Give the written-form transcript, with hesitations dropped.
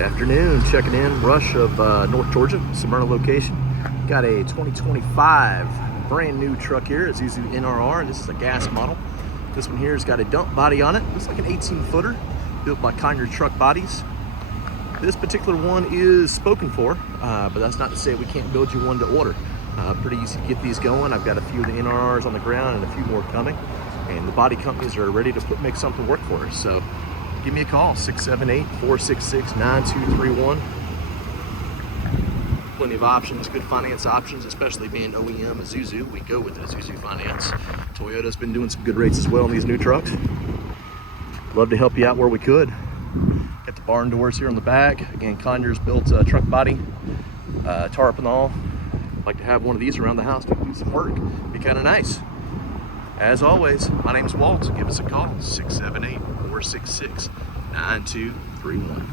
Afternoon, checking in, Rush of North Georgia, Smyrna location. Got a 2025 brand new truck here, a Isuzu NRR. This is a gas model. This one here has got a dump body on it. Looks like an 18-footer, built by Conyers truck bodies. This particular one is spoken for, but that's not to say we can't build you one to order. Pretty easy to get these going. I've got a few of the NRRs on the ground and a few more coming. And the body companies are ready to make something work for us. So give me a call, 678-466-9231. Plenty of options, good finance options, especially being OEM Isuzu. We go with Isuzu finance. Toyota's been doing some good rates as well on these new trucks. Love to help you out where we could. Got the barn doors here on the back. Again, Conyers built a truck body, tarp and all. Like to have one of these around the house to do some work. Be kind of nice. As always, my name is Walt. Give us a call, 678-466-9231.